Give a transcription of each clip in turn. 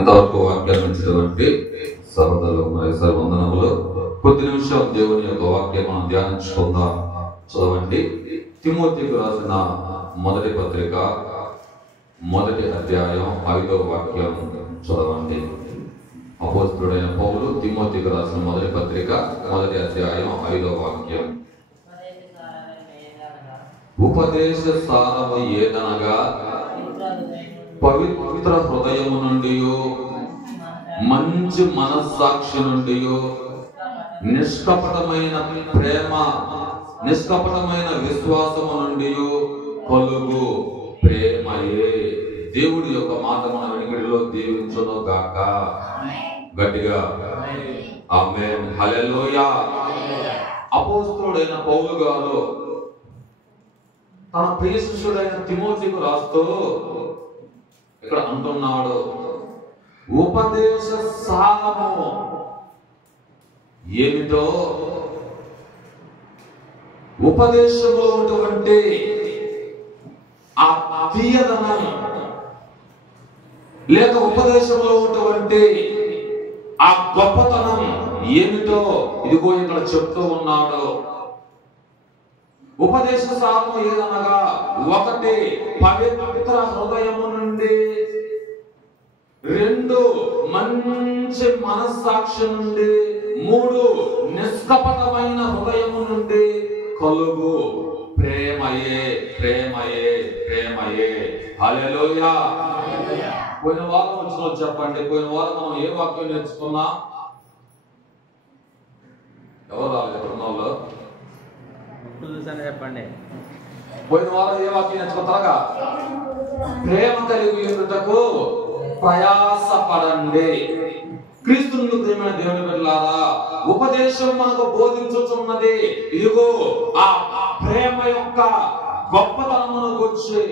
ఇంతవరకు వాక్యాన్ని ఇచ్చినటువంటి సహోదరులు మరియు వందనములు. కొద్ది నిమిషాలు దేవుని యొక్క వాక్యం మనం ధ్యానించుకుందాం. చదవండి. తిమోతికి రాసిన మొదటి పత్రిక 1వ అధ్యాయం 5వ వాక్యం చదవండి. అపోస్తలుడైన పౌలు తిమోతికి రాసిన మొదటి పత్రిక 1వ అధ్యాయం 5వ వాక్యం. ఉపదేశ సారము ఏదనగా పవిత్ర హృదయము నుండి మంచి మనస్సాక్షి నుండి నిష్కపటమైన ప్రేమ నిష్కపటమైన విశ్వాసము నుండి కలుగు ప్రేమయే. దేవుడి యొక్క మాట మన వెనుకడిలో దీవించును గాక. గట్టిగా ఆమేన్, హల్లెలూయా. అపోస్తలుడైన పౌలు గారు తన ప్రియ శిష్యుడైన తిమోతికి రాస్తూ ఇక్కడ అంటున్నాడు, ఉపదేశ సారము ఏమిటో, ఉపదేశంలో ఉన్నటువంటి ఆ తీయదనం లేక ఉపదేశంలో ఉన్నటువంటి ఆ గొప్పతనం ఏమిటో ఇదిగో ఇక్కడ చెప్తూ ఉన్నాడు. ఉపదేశ సారము ఏదనగా 1 పవిత్ర హృదయము నుండి, 2 మంచి మనస్సాక్షి నుండి, 3 నిష్కపటమైన హృదయము నుండి కలుగు ప్రేమయే. ప్రేమయే, ప్రేమయే. హల్లెలూయా. పోయిన వారం వచ్చిన చెప్పండి, పోయిన వారం మనం ఏ వాక్యం నేర్చుకున్నా? ఎవరు రాలేదు? చెప్పండి. పోయిన వారం ఏ వాక్యం నేర్చుకుంటారా? ప్రేమ కలిగి ఉండుటకు ప్రయాసపడండి. క్రీస్తును ప్రేమైన దేవుని బిడ్డలారా, ఉపదేశం మనకు బోధించుచున్నది ఇదిగో ఆ ప్రేమ యొక్క గొప్పతనమును గురించి.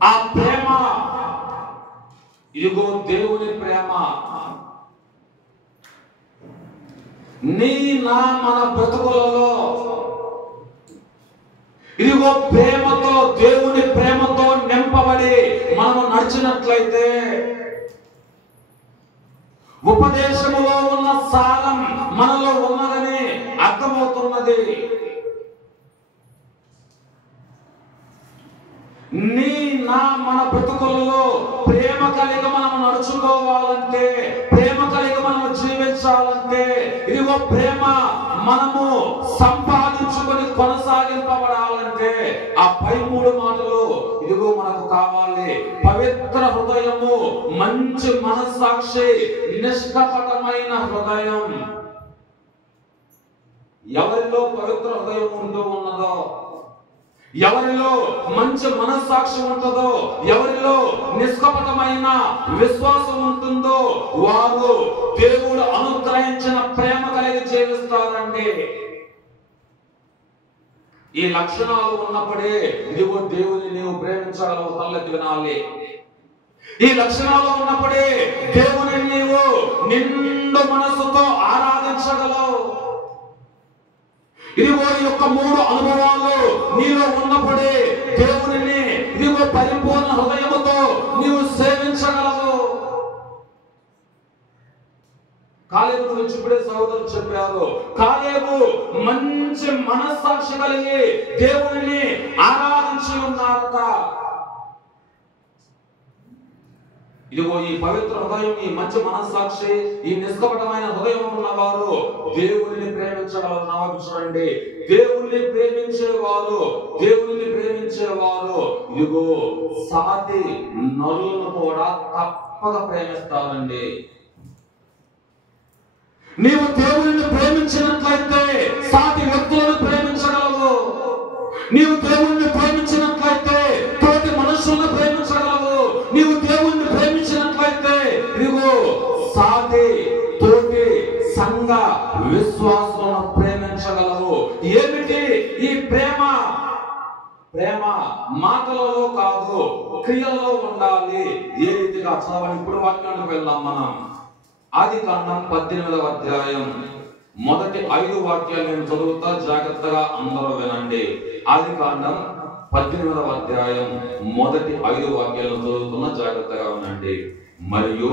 ఆ ప్రేమ ఇదిగో దేవుని ప్రేమ. నీ నా మన బ్రతుకులలో ఇదిగో ప్రేమతో, దేవుని ప్రేమతో నింపబడి మనము నడిచినట్లయితే ఉపదేశములో ఉన్న సారం మనలో ఉన్నదని అర్థమవుతున్నది. నీ నా మన బ్రతుకులలో ప్రేమ కలిగి మనం నడుచుకోవాలంటే, ప్రేమ కలిగి మనం జీవించాలంటే ఇదిగో ప్రేమ మనము సంపాదించుకొని కొనసాగింపబడాలంటే ఆ పై 3 మాటలు ఇదిగో మనకు కావాలి. పవిత్ర హృదయము, మంచి మనస్సాక్షి, నిష్కపటమైన హృదయం. ఎవరిలో పవిత్ర హృదయం ఉంటూ ఉన్నదో, ఎవరిలో మంచి మనస్సాక్షి ఉంటుందో, ఎవరిలో నిష్కపటమైన విశ్వాసం ఉంటుందో వారు దేవుడు అనుగ్రహించిన ప్రేమ కలిగి జీవిస్తారండి. ఈ లక్షణాలు ఉన్నప్పుడే ఇదిగో దేవుని నీవు ప్రేమించగలవు. తల్లెత్తి వినాలి. ఈ లక్షణాలు ఉన్నప్పుడే దేవుని నీవు నిండు మనసుతో ఆరాధించగలవు. ఇదిగో ఈ యొక్క 3 అనుభవాలు నీలో ఉన్నప్పుడే దేవునిని ఇదిగో పరిపూర్ణ హృదయముతో నీవు సేవించగలవు. కాలేబు గురించి ఇప్పుడే సహోదరులు చెప్పారు. కాలేబు మంచి మనస్సాక్షి కలిగి దేవునిని ఆరాధించి ఉన్నారట. ఇదిగో ఈ పవిత్ర హృదయం, ఈ మంచి మనస్సాక్షి, ఈ నిష్కపటమైన హృదయం ఉన్నవారు దేవునిని ప్రేమించగలరు. చూడండి, దేవుని ప్రేమించేవారు ఇదిగో సాటి నరులను కూడా తప్పక ప్రేమిస్తారండి. నీవు దేవుని ప్రేమించినట్లయితే సాటి వ్యక్తులను ప్రేమించగలవు. నీవు దేవుణ్ణి ప్రేమించినట్లయితే తోటి మనుషులను ప్రేమించగలవు. నీవు దేవుణ్ణి ప్రేమించినట్లయితే ఇదిగో సాటి తోటి సంఘ విశ్వాసులను ప్రేమించగలవు. ఏమిటి ఈ ప్రేమ? ప్రేమ మాటలలో కాదు, క్రియలలో ఉండాలి. ఏ రీతిగా చదవాలి? ఇప్పుడు వాక్యానికి వెళ్దాం మనం. ఆదికాండం 18వ అధ్యాయం మొదటి 5 వాక్యాలు నేను చదువుతా, జాగ్రత్తగా అందరూ వినండి. ఆదికాండం 18వ అధ్యాయం మొదటి 5 వాక్యాలను చదువుతున్న, జాగ్రత్తగా ఉండండి. మరియు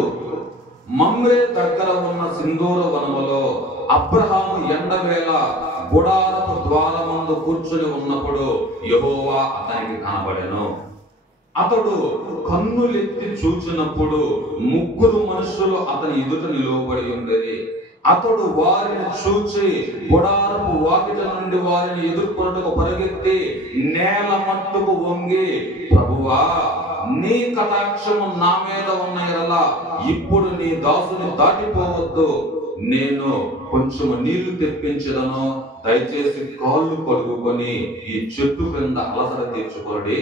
మమ్రే దగ్గర ఉన్న సింధూర వనములో అబ్రహాము ఎండవేళ గుడారపు ద్వారమందు కూర్చుని ఉన్నప్పుడు యెహోవా అతనికి కనబడెను. అతడు కన్నులెత్తి చూచినప్పుడు 3 మనుషులు అతని ఎదుట నిలువబడి ఉండేది. అతడు వారిని చూచి గుడారపు వాకిట నుండి వారిని ఎదుర్కొన్నట్టుకు పరిగెత్తి నేల మట్టుకు వంగి, ప్రభువా, నీ కటాక్షము నా మీద ఉన్న ఎడల ఇప్పుడు నీ దాసుని దాటిపోవద్దు. నేను కొంచెం నీళ్లు తెప్పించదను, దయచేసి కాళ్ళు కడుగుకొని ఈ చెట్టు క్రింద అలసట తీర్చుకోండి.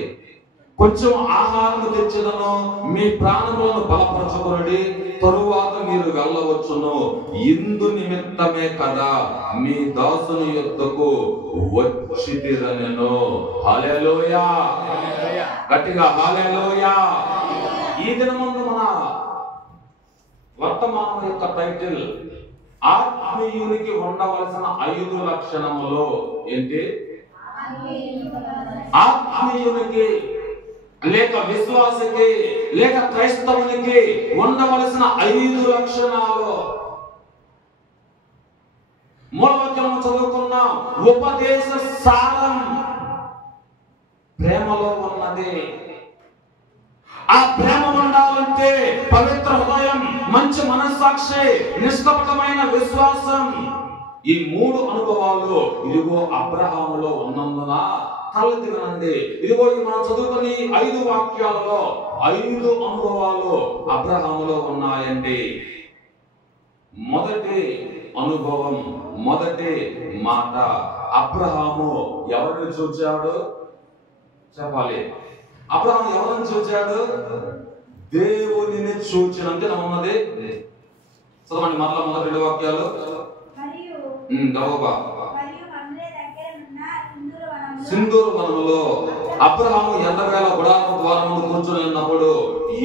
కొంచెం ఆహారం తెచ్చదను, మీ ప్రాణములను బలపరచుకోండి, తరువాత మీరు వెళ్ళవచ్చును. ఇందు నిమిత్తమే కదా మీ దాసుని యొద్దకు వచ్చితిరనెను. హల్లెలూయా, గట్టిగా హల్లెలూయా. ఈ దినమందు మన వర్తమానం యొక్క టైటిల్ ఆత్మీయునికి ఉండవలసిన 5 లక్షణములు. ఏంటి? ఆత్మీయునికి లేక విశ్వాసకి లేక క్రైస్తవునికి ఉండవలసిన 5 లక్షణాలు. మూలవాక్యం చదువుకున్న ఉపదేశ సారం ప్రేమలో ఉన్నది. ఆ ప్రేమ ఉండాలంటే పవిత్ర హృదయం, మంచి మనస్సాక్షి, నిష్కపటమైన విశ్వాసం, ఈ 3 అనుభవాలు ఇదిగో అబ్రహాములో ఉన్నందున తలెత్తి వినండి. ఇదిగో మనం చదువుకుని 5 వాక్యాలలో 5 అనుభవాలు అబ్రహాములో ఉన్నాయండి. మొదటి అనుభవం, మొదటి మాట, అబ్రహాము ఎవరిని చూచాడు? చెప్పాలి. అబ్రహాము ఎవరిని చూచాడు? దేవునిని చూచినంతే నమ్మది. చదవండి మరలా మొదటి 2 వాక్యాలు. సింధూర వనములో అబ్రహాము ఎండవేళ గుడారపు ద్వారమును కూర్చుని ఉన్నప్పుడు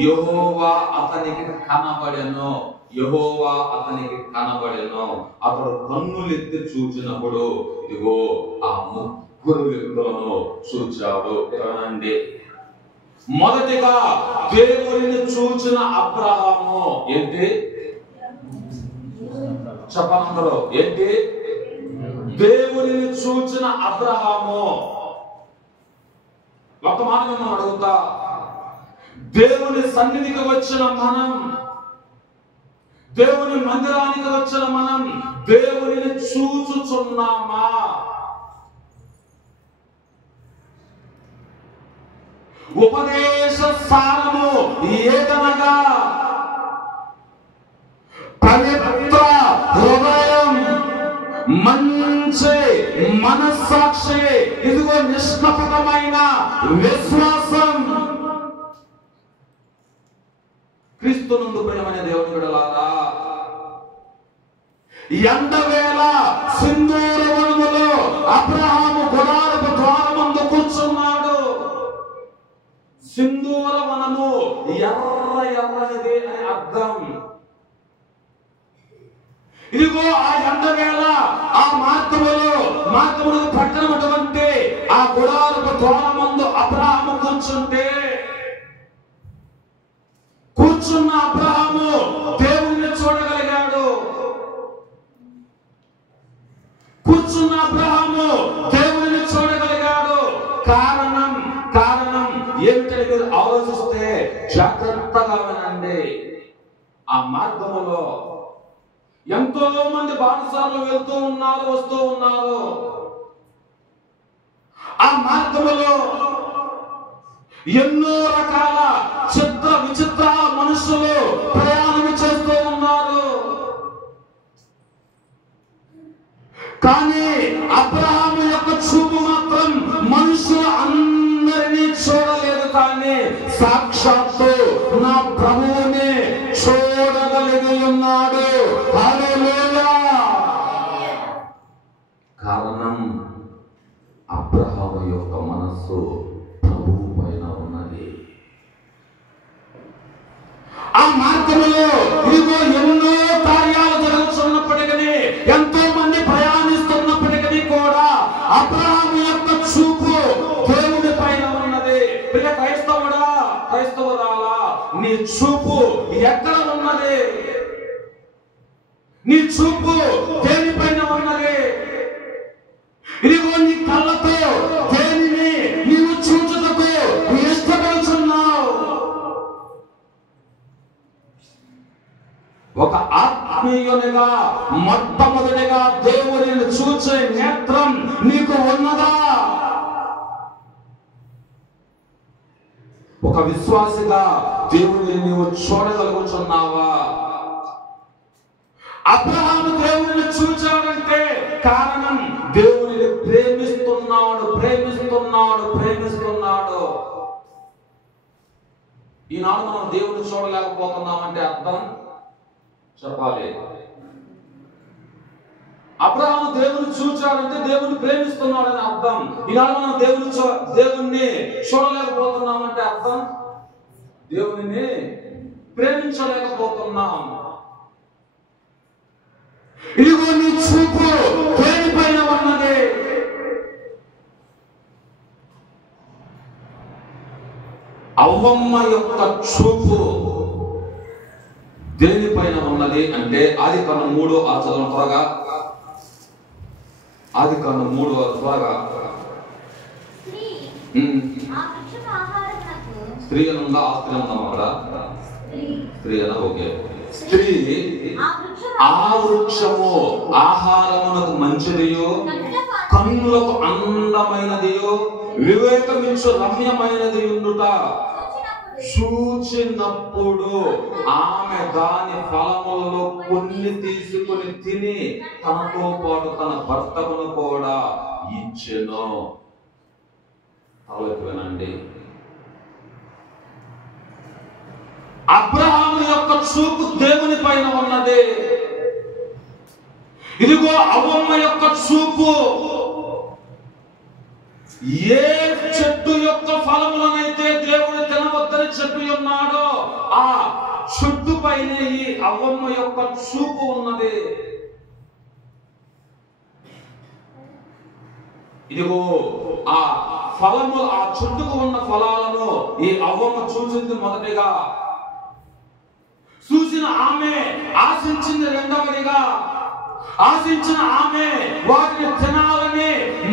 యెహోవా అతనికి కనబడెను. యెహోవా అతనికి కనబడెను. అతడు కన్నులెత్తి చూచినప్పుడు ఇదిగో ఆ 3 వ్యక్తులను చూచాడు. ఏమండి? మొదటిగా దేవునిని చూచిన అబ్రహాము ఏంటి? చెప్పనందరూ ఏంటి? దేవునిని చూచిన అబ్రహాము. ఒక మాట మనం అడుగుతా, దేవుని సన్నిధికి వచ్చిన మనం, దేవుని మందిరానికి వచ్చిన మనం దేవునిని చూచుచున్నామా? ఉపదేశ సారము ఏదనగా పవిత్ర హృదయం, మంచి మనస్సాక్షి, ఇదిగో నిష్కపటమైన విశ్వాసం. క్రీస్తునందు ప్రియమైన దేవుని బిడ్డలారా, ఎండవేళ సింధూర వనములో అబ్రహాము గుడారపు ద్వారమందు కూర్చున్నాడు. సింధూర వనము ఎర్రనిది అని అర్థం. ఇదిగో ఆ ఎండవేళ ఆ మార్గములు పట్టణమటువంటి ఆ గుడారపు ద్వారమందు అబ్రహాము కూర్చున్న అబ్రహాము దేవుణ్ణి చూడగలిగాడు. కూర్చున్న అబ్రహాము దేవుణ్ణి చూడగలిగాడు. కారణం ఏమిటని మీరు ఆలోచిస్తే జాగ్రత్తగా వినండి. ఆ మార్గములో ఎంతో మంది బానిసలు వెళ్తూ ఉన్నారు, వస్తూ ఉన్నారు. ఆ మార్గములో ఎన్నో రకాల చిత్ర విచిత్ర మనుషులు ప్రయాణం చేస్తూ ఉన్నారు. కానీ అబ్రహాము యొక్క చూపు మాత్రం మనుషులు అందరినీ చూడలేదు, కానీ సాక్షాత్తు నా ప్రభువుని చూడగలిగి ఉన్నాడు. హల్లెలూయా. కారణం అబ్రహాము యొక్క మనస్సు ప్రభువు పైన ఉన్నది. ఆ మార్గంలో ఇదిగో ఎన్నో కార్యాలు జరుగుతున్నప్పటికీ, ఎంతో మంది ప్రయాణిస్తున్నప్పటికీ కూడా అబ్రహాము యొక్క చూపు దేవుని పైన నీ చూపు ఎక్కడ ఉన్నది? నీ చూపు దేనిపైన ఉన్నది? ఇదిగో నీ కళ్ళతో దేనిని నీవు చూచుటకు ఇష్టపడుతున్నావు? ఒక ఆత్మీయునిగా మొట్టమొదటిగా దేవుడిని చూచే నేత్రం నీకు ఉన్నదా? ఒక విశ్వాసిగా దేవుడిని నీవు చూడగలుగుతున్నావా? అబ్రహాము దేవుడిని చూచాడంటే కారణం దేవుడిని ప్రేమిస్తున్నాడు. ఈనాడు మనం దేవుడిని చూడలేకపోతున్నామంటే అర్థం చెప్పాలి. అబ్రహాము దేవుని చూచాడంటే దేవుని ప్రేమిస్తున్నాడని అర్థం. ఈనాడు మనం దేవుణ్ణి చూడలేకపోతున్నామంటే అర్థం దేవుని ప్రేమించలేకపోతున్నాం. ఇదిగో నీ చూపు దేనిపైన ఉన్నది? అవ్వమ్మ యొక్క చూపు దేనిపైన ఉన్నది అంటే ఆదికాండం 3 చదవం త్వరగా. ఆదికాండం 3 త్వరగా. స్త్రీ అనుందా? ఆస్త్రీ ఉందాం అక్కడ. స్త్రీ అన ఓకే. స్త్రీ ఆ వృక్షము ఆహారమునకు మంచిదియో, కన్నులకు అందమైనదియో, వివేకమిచ్చు రమ్యమైనది ఉండుట చూచినప్పుడు ఆమె దాని ఫలములలో కొన్ని తీసుకుని తిని తనతో పాటు తన భర్తకును కూడా ఇచ్చెను. వినండి, అబ్రహాము యొక్క చూపు దేవుని పైన ఉన్నది. ఇదిగో అవ్వమ్మ యొక్క చూపు ఏ చెట్టు యొక్క ఫలములనైతే దేవుడు తినవద్దని చెప్పి ఉన్నాడో ఆ చెట్టు పైన ఈ అవ్వమ్మ యొక్క చూపు ఉన్నది. ఇదిగో ఆ ఫలము, ఆ చెట్టుకు ఉన్న ఫలాలను ఈ అవ్వమ్మ చూసింది మొదటిగా. చూసిన ఆమె ఆశించింది రెండవదిగా. ఆశించిన ఆమె వాటిని తినాలని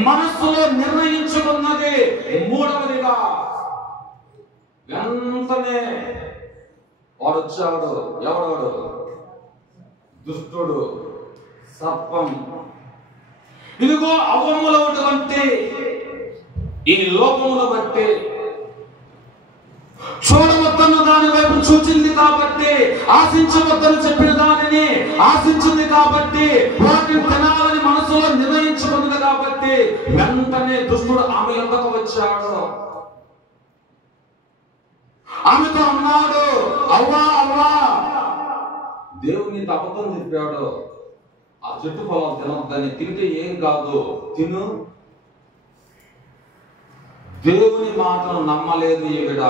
మనస్సులో నిర్ణయించుకున్నది మూడవదిగా. వెంటనే వాడు వచ్చాడు. ఎవడు? దుష్టుడు, సర్పం. ఇదిగో అవ్వమ్మలో ఉన్నటువంటి ఈ లోపమును బట్టి చూడవద్దన్న దాని వైపు చూచింది కాబట్టి, ఆశించవద్దని చెప్పిన దానిని ఆశించింది కాబట్టి, వాటిని తినాలని మనసులో నిర్ణయించుకున్నది కాబట్టి వెంటనే దుష్టుడు ఆమె యొద్దకు వచ్చాడు. ఆమెతో అన్నాడు, అవ్వా అవ్వా, దేవుని అబద్ధం చెప్పాడు. ఆ చెట్టు ఫలం తినొద్దని. తింటే ఏం కాదు, తిను. దేవుని మాటను నమ్మలేదు ఈవిడ.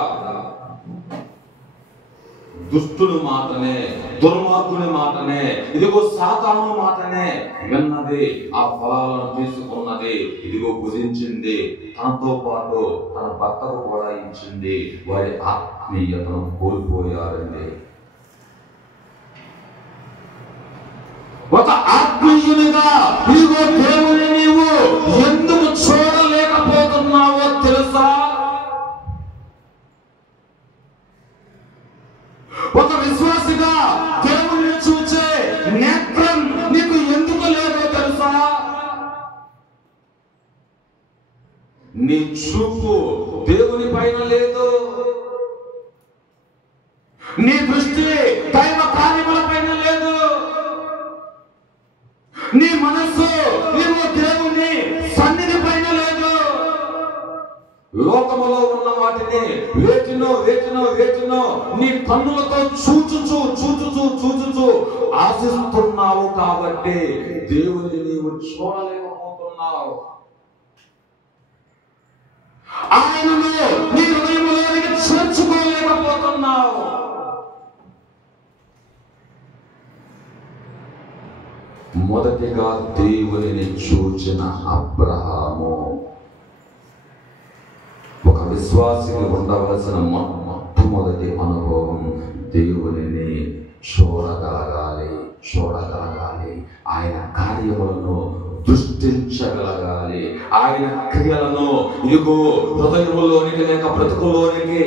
దుష్టుడు మాటనే, దుర్మార్గుని మాటనే, ఇదిగో సాతాను మాటనే విన్నది. ఆ ఫలాలను తీసుకున్నది. ఇదిగో భుజించింది. తనతో పాటు తన భర్తకు కూడా ఇచ్చింది. వారి ఆత్మీయతను కోల్పోయారండి. ఒక ఆత్మీయునిగా ఇదిగో దేవుని నీవు ఎందుకు చూడలేకపోతున్నావో తెలుసా? ఒక విశ్వాసిగా దేవుని చూచే నేత్రం నీకు ఎందుకు లేదో తెలుసా? నీ చూపు దేవుని పైన లేదు. నీ దృష్టి దైవ కార్యముల పైన లేదు. నీ మనస్సు నీవు దేవుని సన్నిధి పైన లేదు. లోకములో ఉన్న వాటిని వేటినో నీ కన్నులతో చూచుచూ ఆశిస్తున్నావు కాబట్టి దేవుని నీవు చూడలేకపోతున్నావు. ఆయనను నీ హృదయంలోనికి చేర్చుకోలేకపోతున్నావు. మొదటిగా దేవుని చూచిన అబ్రహాము ఒక విశ్వాసికి ఉండవలసిన మొట్టమొదటి అనుభవం దృష్టించగలగాలి. ఆయన క్రియలను ఇదిగో హృదయంలోనికి లేక బ్రతుకులోనికి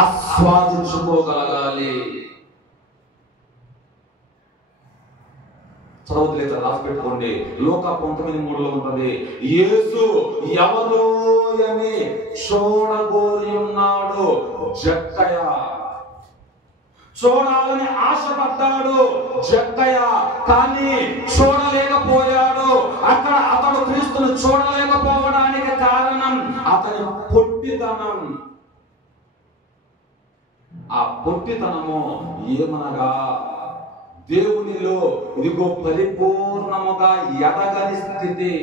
ఆస్వాదించుకోగలగాలి. చదవట్లేదు, రాసి పెట్టుకోండి. లూకా 19:3 ఉంటుంది, యేసు ఎవరు అని చూడగోరి ఉన్నాడు జక్కయ్య. చూడాలని ఆశపడ్డాడు జక్కయ్య, కానీ చూడలేకపోయాడు. అక్కడ అతడు క్రీస్తును చూడలేకపోవడానికి కారణం అతని పొట్టితనం. ఆ పొట్టితనము ఏమనగా దేవునిలో ఇదిగో పరిపూర్ణముగా ఎదగని స్థితి,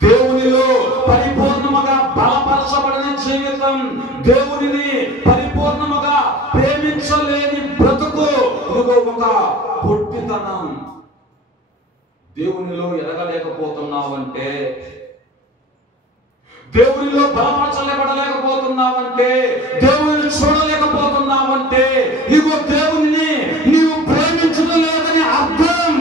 దేవునిలో పరిపూర్ణముగా బలపరచబడిన జీవితం, దేవునిని పరిపూర్ణముగా ప్రేమించలేని బ్రతుకు, ఇదిగో ఒక పొట్టితనం. దేవునిలో ఎదగలేకపోతున్నావంటే, దేవునిలో బలపరచబడలేకపోతున్నావంటే, దేవుని చూడలేకపోతున్నావంటే ఇదిగో దేవుని నీవు ప్రేమించడం లేదని అర్థం.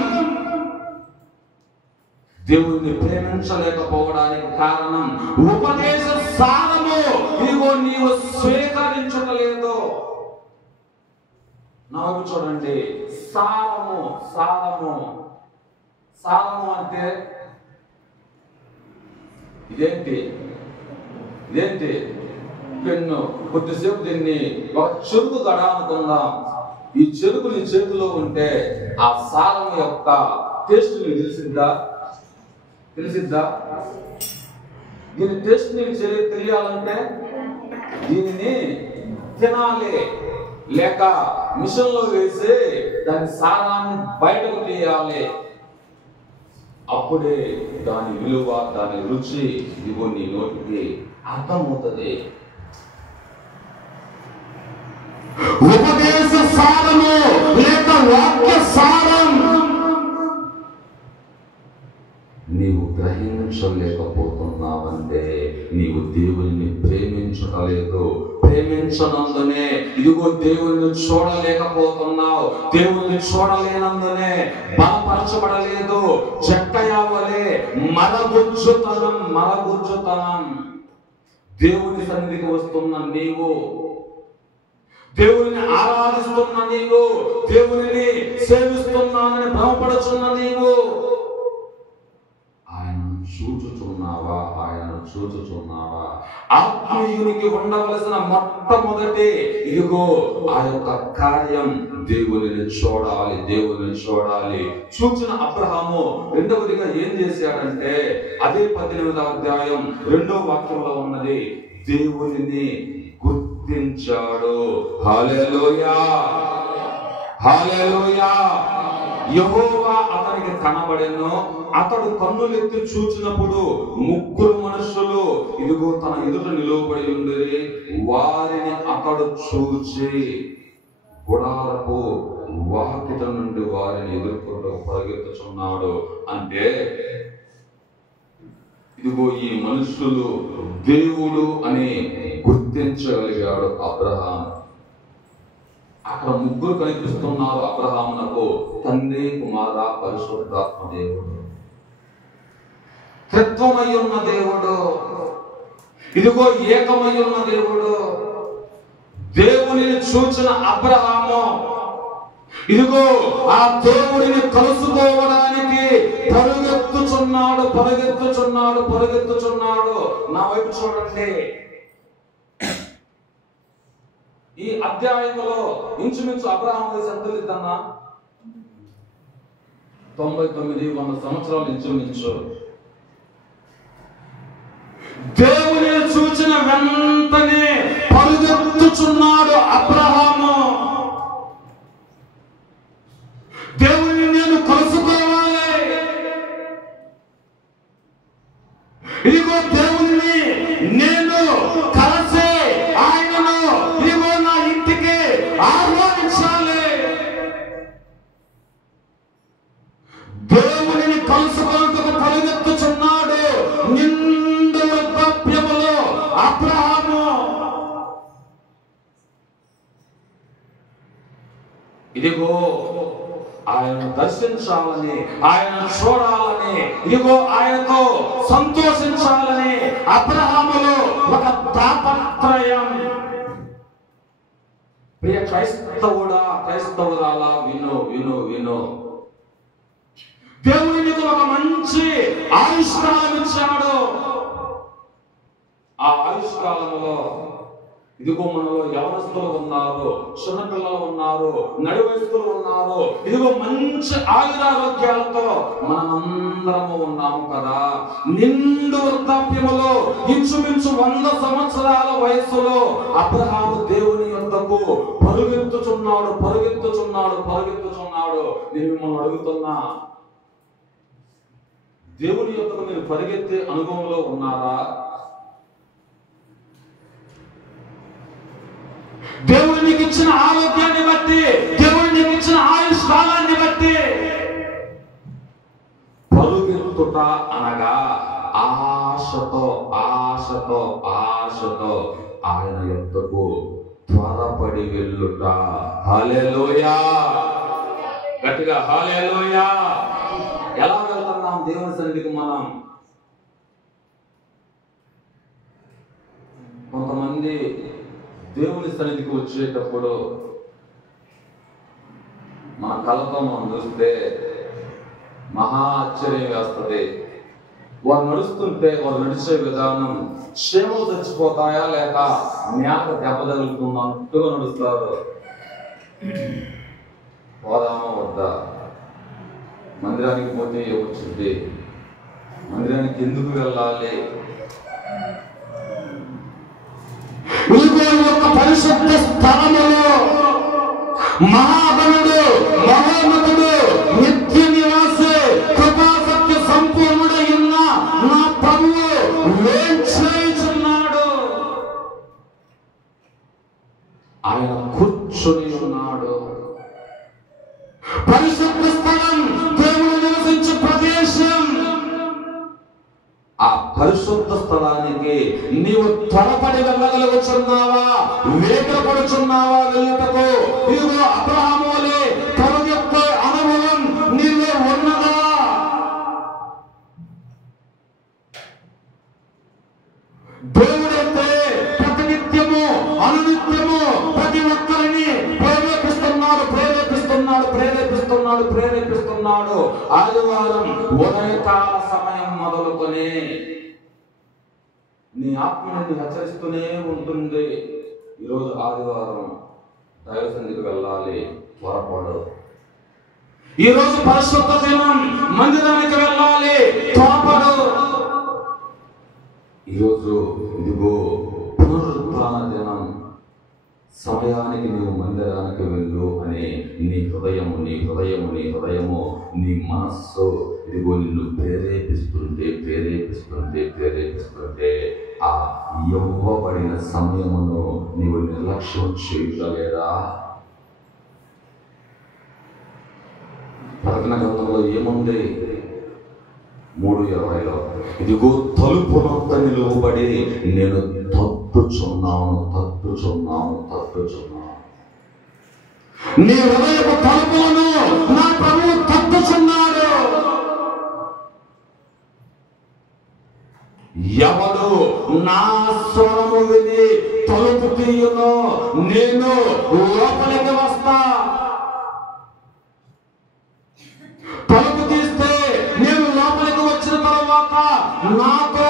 దేవుణ్ణి ప్రేమించలేకపోవడానికి కారణం ఉపదేశ సారము ఇదిగో నీవు స్వీకరించలేదు. నాకు చూడండి, సారము సారము సారము అంటే ఇదేంటి పెన్ను. కొద్దిసేపు దీన్ని ఒక చెరుకు గడ అనుకుందాం. ఈ చెరుకు నీ చేతిలో ఉంటే ఆ సారం యొక్క టేస్ట్ నీకు తెలిసిద్దా? దీని టేస్ట్ నీకు తెలియాలంటే దీనిని తినాలి, లేక మిషన్ లో వేసి దాని సారాన్ని బయటకు తీయాలి. అప్పుడే దాని విలువ, దాని రుచి ఇదిగో నీ నోటికి అర్థమవుతుంది. ఉపదేశ సారము లేక వాక్య సారం నీవు గ్రహించలేకపోతున్నావంటే నీవు దేవుని ప్రేమించలేదు. ప్రేమించనందునే ఇదిగో దేవుని చూడలేకపోతున్నావు. దేవుని చూడలేనందునే బలపరచబడలేదు. జక్కయ్య వలె మరగుజ్జుతనం. దేవుని సన్నిధికి వస్తున్న నీవు, దేవుని ఆరాధిస్తున్న నీవు, దేవుని సేవిస్తున్నానని భ్రమపడుచున్న నీవు, ఆయనను చూచుచున్నావా? ఆత్మీయునికి ఉండవలసిన మొట్టమొదటి ఇదిగో ఆ యొక్క కార్యం దేవుని చూడాలి. చూచిన అబ్రహాము రెండవదిగా ఏం చేశాడంటే, అదే 18వ అధ్యాయం 2వ వాక్యంలో ఉన్నది, దేవునిని గుర్తించాడు. హల్లెలూయా, హల్లెలూయా. యెహోవా అతనికి కనబడెను. అతడు కన్నులెత్తి చూచినప్పుడు 3 మనుషులు ఇదిగో తన ఎదుట నిలువబడి ఉండేది. వారిని అతడు చూచి గుడారపు వాకిట నుండి వారిని ఎదుర్కొంటూ పరిగెత్తుచున్నాడు. అంటే ఇదిగో ఈ మనుషులు దేవుడు అని గుర్తించగలిగాడు అబ్రహాం. అక్కడ 3 కనిపిస్తున్నారు అబ్రహామునకు, తండ్రి, కుమార, పరిశుద్ధాత్మ దేవుడు, త్రిత్వమై ఉన్న దేవుడు, ఇదిగో ఏకమై ఉన్న దేవుడు. దేవునిని చూచిన అబ్రహాము ఇదిగో ఆ దేవుడిని కలుసుకోవడానికి పరుగెత్తుచున్నాడు. నా వైపు చూడండి. ఈ అధ్యాయంలో ఇంచుమించు అబ్రహాము వయసు ఎంత లేదన్నా? 99-100 సంవత్సరాలు ఇంచుమించు. దేవుని చూచిన వెంటనే పరుగెత్తుచున్నాడు అబ్రహాము. దేవుని నేను కలుసుకోవాలి, ఇదిగో దేవుని నేను కలిసి ఆయనను ఇదిగో నా ఇంటికి ఆహ్వానించాలి. దేవుని కలుసుకోవడానికి పరిగెత్తుచున్నాడు నిండు వృద్ధాప్యములో అబ్రహాము. ఇదిగో ఆయన దర్శించాలని, ఆయన చూడాలని, ఇదిగో ఆయనతో సంతోషించాలని అబ్రహాములో ఒక తాపత్రయం. ప్రియ క్రైస్తవుడా, క్రైస్తవురాలా, విను విను విను. దేవుడు నీకు ఒక మంచి ఆయుష్కాలం ఇచ్చాడు. ఆ ఆయుష్కాలంలో ఇదిగో మనలో యవనస్తులు ఉన్నారు, చిన్నపిల్లలు ఉన్నారు, నడి వయస్కులు ఉన్నారు. ఇదిగో మంచి ఆయురారోగ్యాలతో మనమందరము ఉన్నాము కదా. నిండు వృద్ధాప్యములో ఇంచుమించు 100 సంవత్సరాల వయసులో అబ్రహాము దేవుని యొద్దకు పరుగెత్తుచున్నాడు. నేను మిమ్మల్ని అడుగుతున్నా, దేవుని యొద్దకు మీరు పరిగెత్తే అనుభవంలో ఉన్నారా? దేవుడు నీకు ఇచ్చిన ఆరోగ్యాన్ని బట్టి, దేవుడు నీకు ఇచ్చిన ఆయుష్ కాలాన్ని బట్టి పరుగెత్తుట అనగా ఆశతో ఆయన యొద్దకు త్వరపడి వెళ్ళుట. హల్లెలూయా, గట్టిగా హల్లెలూయా. ఎలా వెళ్తున్నాం దేవుని సన్నిధికి మనం? కొంతమంది దేవుని సన్నిధికి వచ్చేటప్పుడు మన కళ్ళతో మనం చూస్తే మహా ఆశ్చర్యం వేస్తుంది. వారు నడుస్తుంటే వారు నడిచే విధానం క్షేమం చచ్చిపోతాయా లేక మేక దెబ్బ తగులుతున్నట్టుగా నడుస్తారు. పోదామా వద్దా? మందిరానికి పోతే ఏమొచ్చింది? మందిరానికి ఎందుకు వెళ్ళాలి? పరిశుద్ధ స్థలములో మహాబలుడు, మహోన్నతుడు, నిత్య నివాసి, కృపాసత్య సంపూర్ణుడైన నా ప్రభువు వేంచేయుచున్నాడు. ఆయన కూర్చొని ఉన్నాడు. పరిశుద్ధ స్థలం దేవుడు నివసించే ప్రదేశం. ఆ పరిశుద్ధ స్థలానికి నీవు త్వరపడి వెళ్ళగలుగుచున్నావా? వేగపడుచున్నావా వెళ్ళటకు? ఇదిగో అబ్రహాము వలె పరుగెత్తే అనుభవం నీలో ఉన్నదా? దేవుడైతే ప్రతినిత్యము అనునిత్యము ప్రతి ఒక్కరిని ప్రేరేపిస్తున్నాడు. ఆదివారం ఉదయకాల సమయం మొదలుకొని నీ ఆత్మని హెచ్చరిస్తూనే ఉంటుంది. ఈరోజు ఆదివారం దైవ సన్నిధికి వెళ్ళాలి, త్వరపడు. ఈరోజు పరిశుద్ధ దినం, మందిరానికి వెళ్ళాలి, త్వరపడు. ఈరోజు ఇదిగో పునరుత్థాన దినం, సమయానికి నీవు మందిరానికి వెళ్ళు అని నీ హృదయము నీ మనస్సు ఇదిగో నిన్ను ప్రేరేపిస్తుంటే ఆ ఇవ్వబడిన సమయమును నీవు నిర్లక్ష్యం చేయగలరా? ప్రకటన గ్రంథంలో ఏముంది? 3:20లో ఇదిగో తలుపునంత నిలువబడి నేను తట్టుచున్నాను. నీ హృదయపు తలుపులను నా ప్రభువు తట్టుచున్నాడు. ఎవడు నా స్వరము విని తలుపు తీయునో నేను లోపలికి వస్తా. తలుపు తీస్తే నేను లోపలికి వచ్చిన తర్వాత నాతో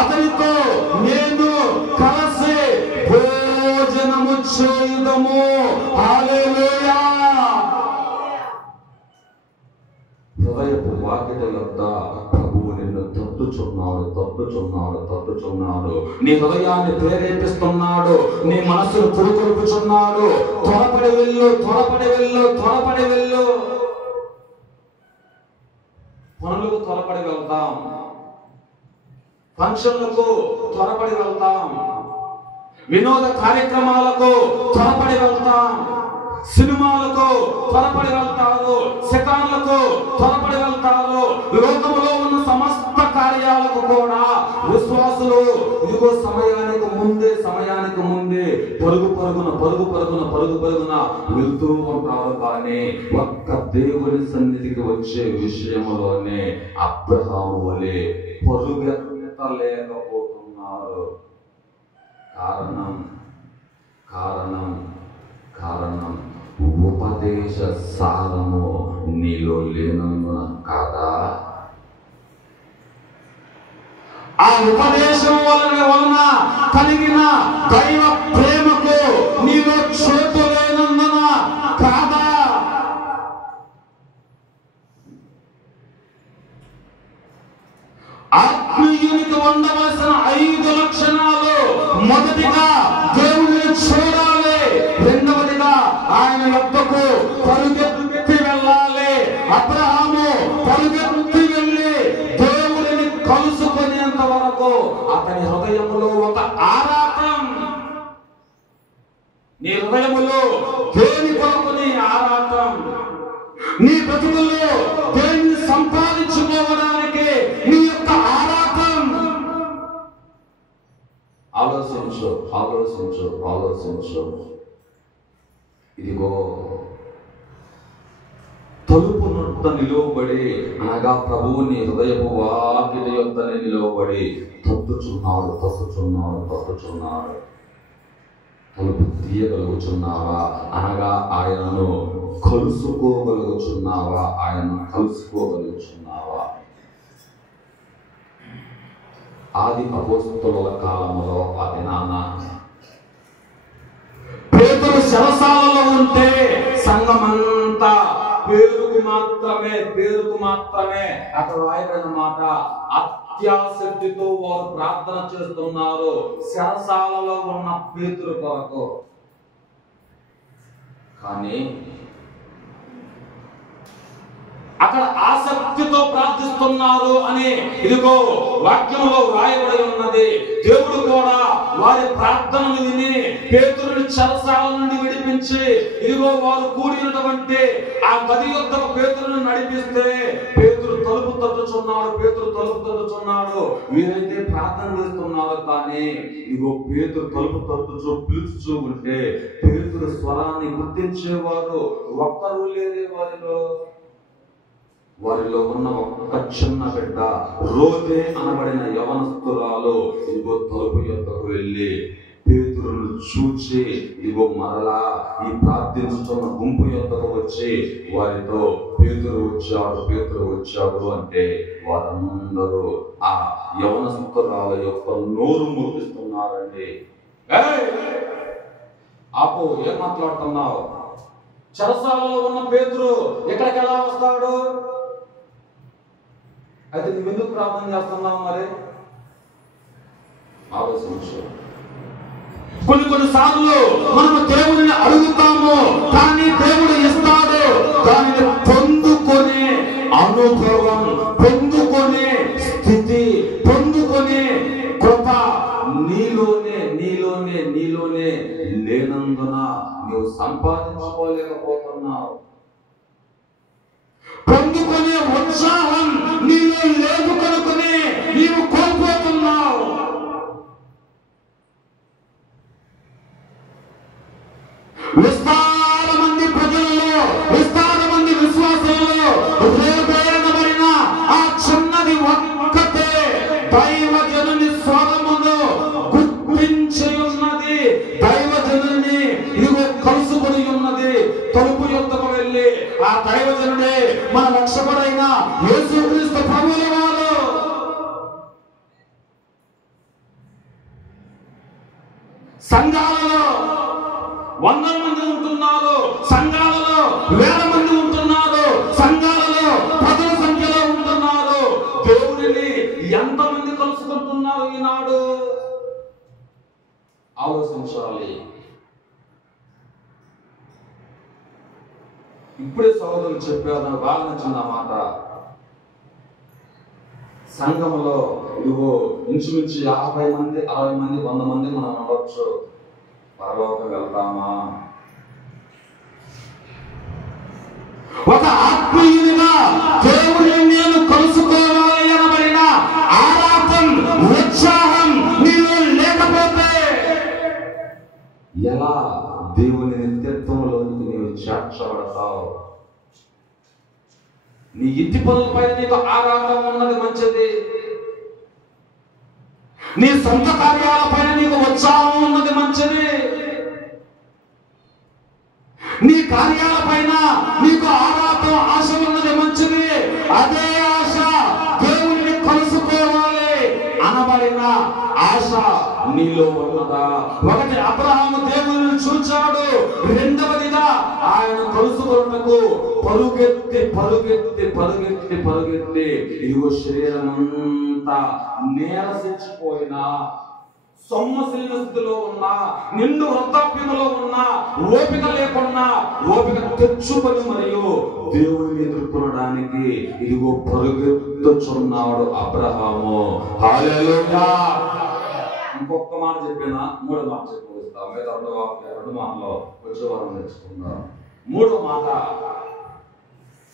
అతనితో నేను కలిసి భోజనము చేయుదము. హల్లెలూయా. హృదయపు వాకిట యొద్ద ప్రభువు నిన్ను తట్టుచున్నాడు. నీ హృదయాన్ని ప్రేరేపిస్తున్నాడు, నీ మనసును పురుకొల్పుచున్నాడు. త్వరపడి వెళ్ళు. పనులకు త్వరపడి వెళ్తాం, ఫంక్షన్లకు త్వరపడి వెళ్తాం, వినోద కార్యక్రమాలకు త్వరపడి వెళ్తాం, సినిమాలకు త్వరపడి వెళ్తారు, శకాలకు త్వరపడి వెళ్తారు. లోకములో ఉన్న సమస్త కార్యాలకు కూడా విశ్వాసులు ఇదిగో సమయానికి ముందే మంది పరుగు పరుగున వెళ్తూ ఉంటారు. కానీ ఒక్క దేవుని సన్నిధికి వచ్చే విషయంలోనే అబ్రహాము వలె పరుగెత్తలేకపోతున్నారు. కారణం ఉపదేశ సారము నీలో లేనందున కాదా? ఆ ఉపదేశం వలన కలిగిన దైవ ప్రేమకు నీలో చోటు లేనందున కాదా? ఆత్మీయునికి ఉండవలసిన 5 లక్షణాలు: మొదటిగా దేవుని చూడాలి, రెండవదిగా ఆయన యొద్దకు పరుగెత్తి వెళ్ళాలి. అబ్రహాము పరుగెత్తి వెళ్ళి దేవుడిని కలుసుకునేంత వరకు అతని హృదయములో ఒక ఆరాటం. నీ హృదయములో దేని కొరకు నీ ఆరాటం? నీ బ్రతుకుల్లో దేన్ని సంపాదించుకోవడానికి నీ యొక్క ఆరాటం? ఆలోచించు. ఇదిగో తలుపు నొట్ట నిలువబడి, అనగా ప్రభువు నీ హృదయపు వాకిలి యొద్దనే నిలువబడి తట్టుచున్నాడు. తలుపు తీయగలుగుచున్నావా? అనగా ఆయనను కలుసుకోగలుగుచున్నావా? ఆది అపోస్తలుల కాలంలో ఆ దినాన పేతురు శవశాలలో ఉంటే సంఘమంతా పేరుకు మాత్రమే అక్కడ రాయబడిన మాట, అత్యాసక్తితో వారు ప్రార్థన చేస్తున్నారు శవశాలలో ఉన్న పేతురు కొరకు. కానీ అక్కడ ఆసక్తితో ప్రార్థిస్తున్నారు అని ఇదిగో వాక్యంలో రాయబడి ఉన్నది. దేవుడు కూడా వారి ప్రార్థనలు విని పేతురుని చెరసాల నుండి విడిపించి ఇదిగో వారు కూడినటువంటి ఆ గది యొద్దకు పేతురుని నడిపిస్తే పేతురు తలుపు తట్టుచున్నాడు. వీరైతే ప్రార్థన చేస్తున్నారు. కానీ ఇదిగో పేతురు తలుపు తట్టుచు పిలుచు ఉంటే పేతురు స్వరాన్ని గుర్తించేవారు ఒక్కరూ లేరే. వారిలో ఉన్న ఒక చిన్న బిడ్డ రోజే అనబడిన యవనస్తురాలు ఇదిగో తలుపు యొద్దకు వెళ్ళి పేతురును చూచి ఇదిగో మరలా ఈ ప్రార్థించుతున్న గుంపు యొద్దకు వచ్చి వారితో పేతురు వచ్చాడు అంటే వారందరూ ఆ యవనస్తురాల యొక్క నోరు మూపిస్తున్నారండి. ఆపు, ఏం మాట్లాడుతున్నావు? చెరసాలలో ఉన్న పేతురు ఎక్కడికి ఎలా వస్తాడు? అయితే నువ్వు ఎందుకు ప్రార్థన చేస్తున్నావు? మరి ఆలోచించు. కొన్ని సార్లు మనము దేవుడిని అడుగుతాము, కానీ దేవుడు ఇస్తాడు. దానిని పొందుకునే అనుభవం, పొందుకునే స్థితి, పొందుకునే కృప నీలోనే లేనందున నువ్వు సంపాదించుకోలేకపోతున్నావు. పొందుకునే ఉత్సాహం నీలో లేదు కనుకనే నీవు కోల్పోతున్నావు. విస్తార మంది ప్రజల్లో, విస్తార మంది విశ్వాసంలో రేపేనబడిన ఆ చిన్నది ఒక్కటే దైవజనుని స్వరమును గుర్తించి ఉన్నది. దైవజనుని ఇదిగో కలుసుకొని ఉన్నది. తలుపు యొద్దకు వెళ్ళి ఆ దైవజనుడే మన రక్షకుడైన యేసుక్రీస్తు ప్రభువుల వారు. సంఘాలలో 100 మంది ఉంటున్నారు, సంఘాలలో 1000 మంది ఉంటున్నారు, సంఘాలలో 10 సంఖ్యలో ఉంటున్నారు. దేవుడిని ఎంతమంది కలుసుకుంటున్నారు ఈనాడు? ఆలోచించాలి. ఇప్పుడే సోదరులు చెప్పారు, నాకు బాగా నచ్చింది ఆ మాట. సంఘంలో ఇదిగో ఇంచుమించు 50 మంది, 60 మంది, 100 మంది మనం ఉండవచ్చు. పరలోకం వెళ్తామా? ఒక ఆత్మీయునిగా దేవుడిని నేను కలుసుకోవాలి అనబడిన ఆరాటం, ఉత్సాహం నీలో లేకపోతే దేవుని నిత్యత్వంలోకి నీవు చేర్చబడతావు. నీ ఇంటి పనులపై నీకు ఆరాటం ఉన్నది మంచిది. నీ సొంత కార్యాలపైన నీకు ఉత్సాహం ఉన్నది మంచిది. నీ కార్యాలపైన నీకు ఆరాటం, ఆశ ఉన్నది మంచిది. అదే ఆశ దేవుని కలుసుకోవాలి అనబడిన ఆశ నీలో ఉన్నదా? ఒకటి, అబ్రహాము దేవుని చూచాడు. రెండవదిగా ఆయన కలుసుకున్నకు పరుగెత్తి పరుగెత్తి పరుగెత్తి పరుగెత్తి ఇదిగో శరీరం అంతా నీరసించిపోయినా, సొమ్మసిల్లిన స్థితిలో ఉన్నా, నిండు వృద్ధాప్యంలో ఉన్నా, ఓపిక లేకున్నా ఓపిక తెచ్చుకొని మరియు దేవుని ఎదుర్కొనడానికి ఇదిగో పరుగెత్తుచున్నాడు అబ్రహాము. హల్లెలూయా. ఇంకొక మాట చెప్పినా మూడో మాట చెప్పి ముగిస్తాం. రెండు మాటలో వచ్చే వారం నేర్చుకుందాం. మూడో మాట,